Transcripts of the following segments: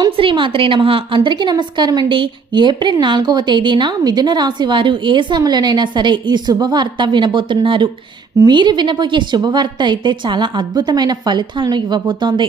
ఓం శ్రీ మాత్రే నమః. అందరికీ నమస్కారం అండి. ఏప్రిల్ 4వ తేదీన మిథున రాశి వారు ఏ సమయంలోనైనా సరే ఈ శుభవార్త వినబోతున్నారు. మీరు వినబోయే శుభవార్త అయితే చాలా అద్భుతమైన ఫలితాలను ఇవ్వబోతోంది.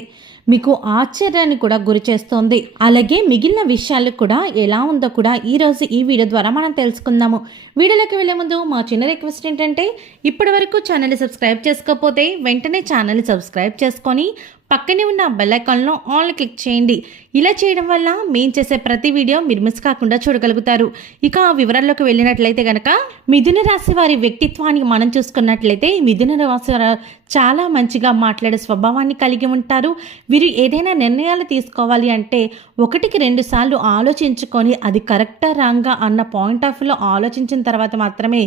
మీకు ఆశ్చర్యాన్ని కూడా గురి చేస్తోంది. అలాగే మిగిలిన విషయాలు కూడా ఎలా ఉందో కూడా ఈరోజు ఈ వీడియో ద్వారా మనం తెలుసుకుందాము. వీడియోలోకి వెళ్లే ముందు మా చిన్న రిక్వెస్ట్ ఏంటంటే ఇప్పటి వరకు ఛానల్ని సబ్స్క్రైబ్ చేసుకోకపోతే వెంటనే ఛానల్ని సబ్స్క్రైబ్ చేసుకొని పక్కనే ఉన్న బెల్ ఐకాన్లో ఆల్ క్లిక్ చేయండి. ఇలా చేయడం వల్ల మేము చేసే ప్రతి వీడియో మీరు మిస్ కాకుండా చూడగలుగుతారు. ఇక ఆ వివరాల్లోకి వెళ్ళినట్లయితే కనుక మిథున రాశి వారి వ్యక్తిత్వాన్ని మనం చూసుకున్నట్లయితే మిథున రాశి వారు చాలా మంచిగా మాట్లాడే స్వభావాన్ని కలిగి ఉంటారు. వీరు ఏదైనా నిర్ణయాలు తీసుకోవాలి అంటే 1-2 సార్లు ఆలోచించుకొని అది కరెక్టా రాంగా అన్న పాయింట్ ఆఫ్ వ్యూలో ఆలోచించిన తర్వాత మాత్రమే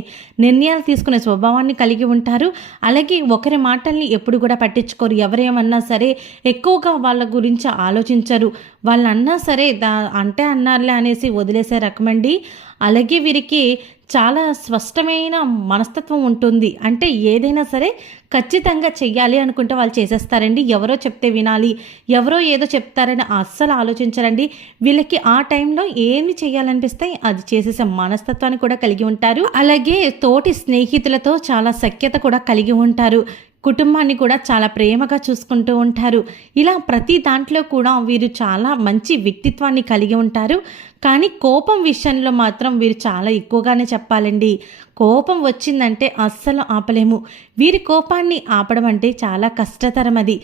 నిర్ణయాలు తీసుకునే స్వభావాన్ని కలిగి ఉంటారు. అలాగే ఒకరి మాటల్ని ఎప్పుడు కూడా పట్టించుకోరు. ఎవరేమన్నా సరే ఎక్కువగా వాళ్ళ గురించి ఆలోచించరు. వాళ్ళు అన్నా సరే అంటే అన్నారులే అనేసి వదిలేసే రకమండి. అలాగే వీరికి చాలా స్పష్టమైన మనస్తత్వం ఉంటుంది. అంటే ఏదైనా సరే ఖచ్చితంగా చెయ్యాలి అనుకుంటే వాళ్ళు చేసేస్తారండి. ఎవరో చెప్తే వినాలి, ఎవరో ఏదో చెప్తారని అస్సలు ఆలోచించరండి. వీళ్ళకి ఆ టైంలో ఏమి చేయాలనిపిస్తే అది చేసేసే మనస్తత్వాన్ని కూడా కలిగి ఉంటారు. అలాగే తోటి స్నేహితులతో చాలా సఖ్యత కూడా కలిగి ఉంటారు. కుటుంబాన్ని కూడా చాలా ప్రేమగా చూసుకుంటూ ఉంటారు. ఇలా ప్రతి దాంట్లో కూడా వీరు చాలా మంచి వ్యక్తిత్వాన్ని కలిగి ఉంటారు. కానీ కోపం విషయంలో మాత్రం వీరు చాలా ఎక్కువగానే చెప్పాలండి. కోపం వచ్చిందంటే అస్సలు ఆపలేము. వీరి కోపాన్ని ఆపడం అంటే చాలా కష్టతరం. అది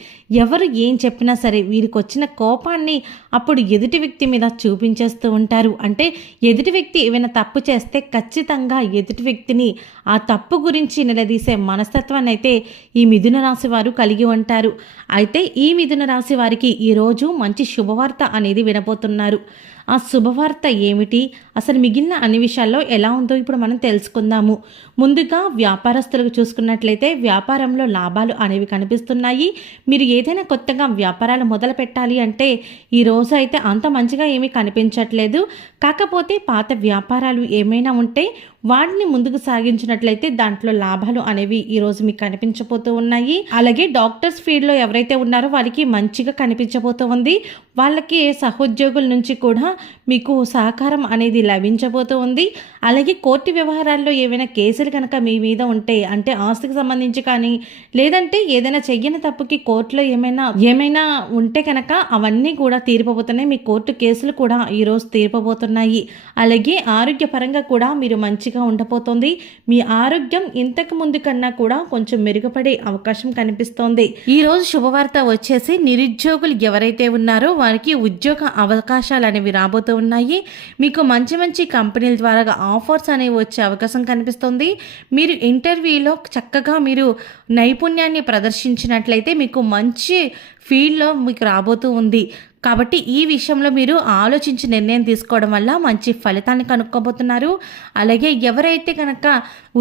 ఎవరు ఏం చెప్పినా సరే వీరికి వచ్చిన కోపాన్ని అప్పుడు ఎదుటి వ్యక్తి మీద చూపించేస్తూ ఉంటారు. అంటే ఎదుటి వ్యక్తి ఏమైనా తప్పు చేస్తే ఖచ్చితంగా ఎదుటి వ్యక్తిని ఆ తప్పు గురించి నిలదీసే మనస్తత్వాన్ని అయితే ఈ మిథున రాశి వారు కలిగి ఉంటారు. అయితే ఈ మిథున రాశి వారికి ఈరోజు మంచి శుభవార్త అనేది వినబోతున్నారు. ఆ శుభవార్త ఏమిటి, అసలు మిగిలిన అన్ని విషయాల్లో ఎలా ఉందో ఇప్పుడు మనం తెలుసుకుందాము. ముందుగా వ్యాపారస్తులకు చూసుకున్నట్లయితే వ్యాపారంలో లాభాలు అనేవి కనిపిస్తున్నాయి. మీరు ఏదైనా కొత్తగా వ్యాపారాలు మొదలు పెట్టాలి అంటే ఈరోజు అయితే అంత మంచిగా ఏమీ కనిపించట్లేదు. కాకపోతే పాత వ్యాపారాలు ఏమైనా ఉంటే వాటిని ముందుకు సాగించినట్లయితే దాంట్లో లాభాలు అనేవి ఈరోజు మీకు కనిపించబోతూ ఉన్నాయి. అలాగే డాక్టర్స్ ఫీల్డ్లో ఎవరైతే ఉన్నారో వారికి మంచిగా కనిపించబోతూ ఉంది. వాళ్ళకి సహోద్యోగుల నుంచి కూడా మీకు సహకారం అనేది లభించబోతూ ఉంది. అలాగే కోర్టు వ్యవహారాల్లో ఏవైనా కేసులు కనుక మీ మీద ఉంటే, అంటే ఆస్తికి సంబంధించి కానీ లేదంటే ఏదైనా చెయ్యని తప్పుకి కోర్టులో ఏమైనా ఉంటే కనుక అవన్నీ కూడా తీరిపోతున్నాయి. మీ కోర్టు కేసులు కూడా ఈరోజు తీరిపోబోతున్నాయి. అలాగే ఆరోగ్యపరంగా కూడా మీరు మంచిగా ఉండబోతోంది. మీ ఆరోగ్యం ఇంతకు ముందు కన్నా కూడా కొంచెం మెరుగుపడే అవకాశం కనిపిస్తోంది. ఈరోజు శుభవార్త వచ్చేసి నిరుద్యోగులు ఎవరైతే ఉన్నారో వారికి ఉద్యోగ అవకాశాలు అనేవి రాబోతూ ఉన్నాయి. మీకు మంచి మంచి కంపెనీల ద్వారా ఆఫర్స్ అనేవి వచ్చే అవకాశం కనిపిస్తుంది. మీరు ఇంటర్వ్యూలో చక్కగా మీరు నైపుణ్యాన్ని ప్రదర్శించినట్లయితే మీకు మంచి ఫీల్డ్లో మీకు రాబోతూ ఉంది. కాబట్టి ఈ విషయంలో మీరు ఆలోచించి నిర్ణయం తీసుకోవడం వల్ల మంచి ఫలితాన్ని కనుక్కోబోతున్నారు. అలాగే ఎవరైతే కనుక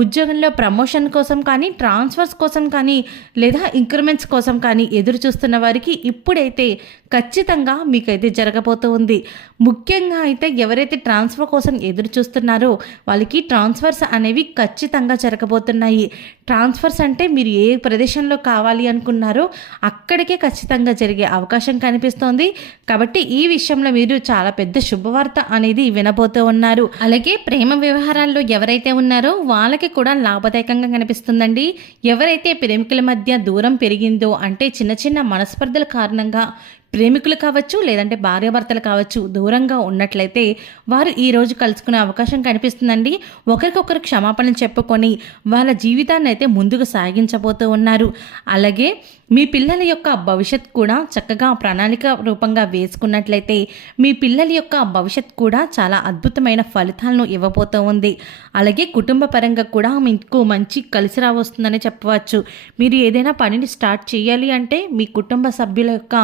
ఉద్యోగంలో ప్రమోషన్ కోసం కానీ ట్రాన్స్ఫర్స్ కోసం కానీ లేదా ఇంక్రిమెంట్స్ కోసం కానీ ఎదురు చూస్తున్న వారికి ఇప్పుడైతే ఖచ్చితంగా మీకైతే జరగబోతూ ఉంది. ముఖ్యంగా అయితే ఎవరైతే ట్రాన్స్ఫర్ కోసం ఎదురు చూస్తున్నారో వాళ్ళకి ట్రాన్స్ఫర్స్ అనేవి ఖచ్చితంగా జరగబోతున్నాయి. ట్రాన్స్ఫర్స్ అంటే మీరు ఏ ప్రదేశంలో కావాలి అనుకున్నారో అక్కడికే ఖచ్చితంగా జరిగే అవకాశం కనిపిస్తోంది. కాబట్టి ఈ విషయంలో మీరు చాలా పెద్ద శుభవార్త అనేది వినబోతూ ఉన్నారు. అలాగే ప్రేమ వ్యవహారాల్లో ఎవరైతే ఉన్నారో వాళ్ళకి కూడా లాభదాయకంగా కనిపిస్తుందండి. ఎవరైతే ప్రేమికుల మధ్య దూరం పెరిగిందో, అంటే చిన్న చిన్న మనస్పర్ధల కారణంగా ప్రేమికులు కావచ్చు లేదంటే భార్యాభర్తలు కావచ్చు దూరంగా ఉన్నట్లయితే వారు ఈరోజు కలుసుకునే అవకాశం కనిపిస్తుందండి. ఒకరికొకరు క్షమాపణలు చెప్పుకొని వాళ్ళ జీవితాన్ని అయితే ముందుకు సాగించబోతూ ఉన్నారు. అలాగే మీ పిల్లల యొక్క భవిష్యత్ కూడా చక్కగా ప్రణాళిక రూపంగా వేసుకున్నట్లయితే మీ పిల్లల యొక్క భవిష్యత్ కూడా చాలా అద్భుతమైన ఫలితాలను ఇవ్వబోతూ ఉంది. అలాగే కుటుంబ పరంగా కూడా మీకు మంచి కలిసి రావస్తుందని చెప్పవచ్చు. మీరు ఏదైనా పనిని స్టార్ట్ చేయాలి అంటే మీ కుటుంబ సభ్యుల యొక్క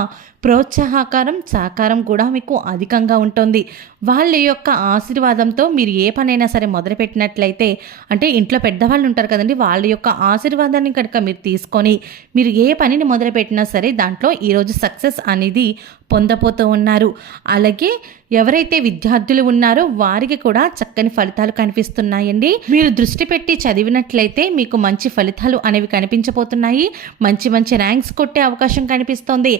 ప్రోత్సాహకారం సహకారం కూడా మీకు అధికంగా ఉంటుంది. వాళ్ళ యొక్క ఆశీర్వాదంతో మీరు ఏ పనైనా సరే మొదలుపెట్టినట్లయితే, అంటే ఇంట్లో పెద్దవాళ్ళు ఉంటారు కదండి, వాళ్ళ యొక్క ఆశీర్వాదాన్ని కనుక మీరు తీసుకొని మీరు ఏ పనిని మొదలుపెట్టినా సరే దాంట్లో ఈరోజు సక్సెస్ అనేది పొందబోతూ ఉన్నారు. అలాగే ఎవరైతే విద్యార్థులు ఉన్నారో వారికి కూడా చక్కని ఫలితాలు కనిపిస్తున్నాయండి. మీరు దృష్టి పెట్టి చదివినట్లయితే మీకు మంచి ఫలితాలు అనేవి కనిపించబోతున్నాయి. మంచి మంచి ర్యాంక్స్ కొట్టే అవకాశం కనిపిస్తోంది.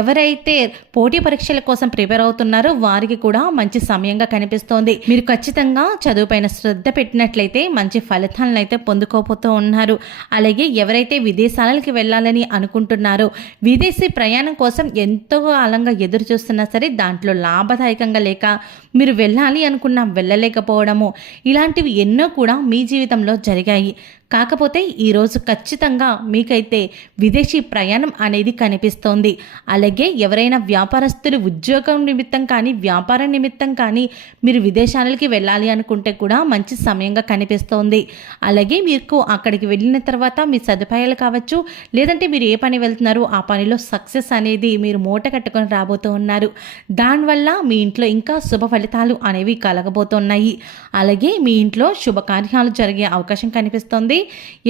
ఎవరైతే పోటీ పరీక్షల కోసం ప్రిపేర్ అవుతున్నారో వారికి కూడా మంచి సమయంగా కనిపిస్తోంది. మీరు ఖచ్చితంగా చదువుపైన శ్రద్ధ పెట్టినట్లయితే మంచి ఫలితాలను అయితే పొందుకోబోతూ ఉన్నారు. అలాగే ఎవరైతే విదేశాలకి వెళ్ళాలని అనుకుంటున్నారో విదేశీ ప్రయాణం కోసం ఎంతో కాలంగా ఎదురు చూస్తున్నా సరే దాంట్లో లాభదాయకంగా లేక మీరు వెళ్ళాలి అనుకున్నా వెళ్ళలేకపోవడము ఇలాంటివి ఎన్నో కూడా మీ జీవితంలో జరిగాయి. కాకపోతే ఈరోజు ఖచ్చితంగా మీకైతే విదేశీ ప్రయాణం అనేది కనిపిస్తోంది. అలాగే ఎవరైనా వ్యాపారస్తులు ఉద్యోగం నిమిత్తం కానీ వ్యాపారం నిమిత్తం కానీ మీరు విదేశాలకి వెళ్ళాలి అనుకుంటే కూడా మంచి సమయంగా కనిపిస్తోంది. అలాగే మీకు అక్కడికి వెళ్ళిన తర్వాత మీ సదుపాయాలు కావచ్చు, లేదంటే మీరు ఏ పని వెళ్తున్నారో ఆ పనిలో సక్సెస్ అనేది మీరు మూట కట్టుకొని రాబోతూ ఉన్నారు. దానివల్ల మీ ఇంట్లో ఇంకా శుభ ఫలితాలు అనేవి కలగబోతున్నాయి. అలాగే మీ ఇంట్లో శుభకార్యాలు జరిగే అవకాశం కనిపిస్తోంది.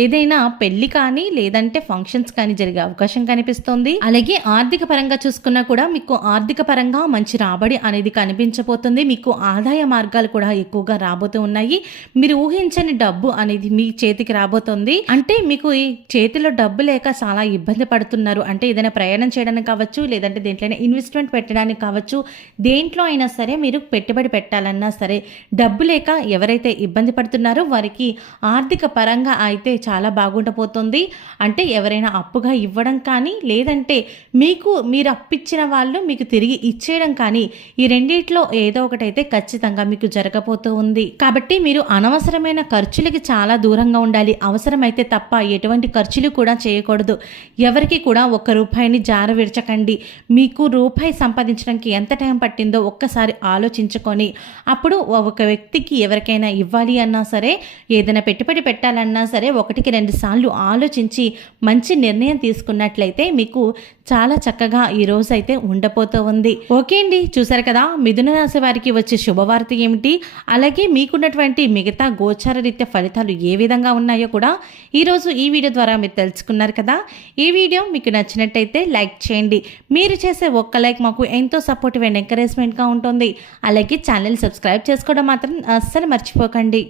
ఏదైనా పెళ్లి కానీ లేదంటే ఫంక్షన్స్ కానీ జరిగే అవకాశం కనిపిస్తోంది. అలాగే ఆర్థిక పరంగా చూసుకున్నా కూడా మీకు ఆర్థిక పరంగా మంచి రాబడి అనేది కనిపించబోతుంది. మీకు ఆదాయ మార్గాలు కూడా ఎక్కువగా రాబోతూ ఉన్నాయి. మీరు ఊహించని డబ్బు అనేది మీ చేతికి రాబోతుంది. అంటే మీకు ఈ చేతిలో డబ్బు లేక చాలా ఇబ్బంది పడుతున్నారు. అంటే ఏదైనా ప్రయాణం చేయడానికి కావచ్చు, లేదంటే దేంట్లోనే ఇన్వెస్ట్మెంట్ పెట్టడానికి కావచ్చు, దేంట్లో అయినా సరే మీరు పెట్టుబడి పెట్టాలన్నా సరే డబ్బు లేక ఎవరైతే ఇబ్బంది పడుతున్నారో వారికి ఆర్థిక పరంగా అయితే చాలా బాగుండబోతుంది. అంటే ఎవరైనా అప్పుగా ఇవ్వడం కానీ లేదంటే మీరు అప్పిచ్చిన వాళ్ళు మీకు తిరిగి ఇచ్చేయడం కానీ ఈ రెండిట్లో ఏదో ఒకటైతే ఖచ్చితంగా మీకు జరగబోతూ ఉంది. కాబట్టి మీరు అనవసరమైన ఖర్చులకి చాలా దూరంగా ఉండాలి. అవసరమైతే తప్ప ఎటువంటి ఖర్చులు కూడా చేయకూడదు. ఎవరికి కూడా ఒక్క రూపాయిని జార విడచకండి. మీకు రూపాయి సంపాదించడానికి ఎంత టైం పట్టిందో ఒక్కసారి ఆలోచించుకొని అప్పుడు ఒక వ్యక్తికి ఎవరికైనా ఇవ్వాలి అన్నా సరే ఏదైనా పెట్టుబడి పెట్టాలన్నా సరే 1-2 సార్లు ఆలోచించి మంచి నిర్ణయం తీసుకున్నట్లయితే మీకు చాలా చక్కగా ఈ రోజు అయితే ఉండబోతూ ఉంది. ఓకే అండి, చూసారు కదా మిథున రాశి వారికి వచ్చే శుభవార్త ఏమిటి, అలాగే మీకున్నటువంటి మిగతా గోచార రీత్యా ఫలితాలు ఏ విధంగా ఉన్నాయో కూడా ఈరోజు ఈ వీడియో ద్వారా మీరు తెలుసుకున్నారు కదా. ఈ వీడియో మీకు నచ్చినట్టయితే లైక్ చేయండి. మీరు చేసే ఒక్క లైక్ మాకు ఎంతో సపోర్టివ్ అండ్ ఎంకరేజ్మెంట్గా ఉంటుంది. అలాగే ఛానల్ సబ్స్క్రైబ్ చేసుకోవడం మాత్రం అస్సలు మర్చిపోకండి.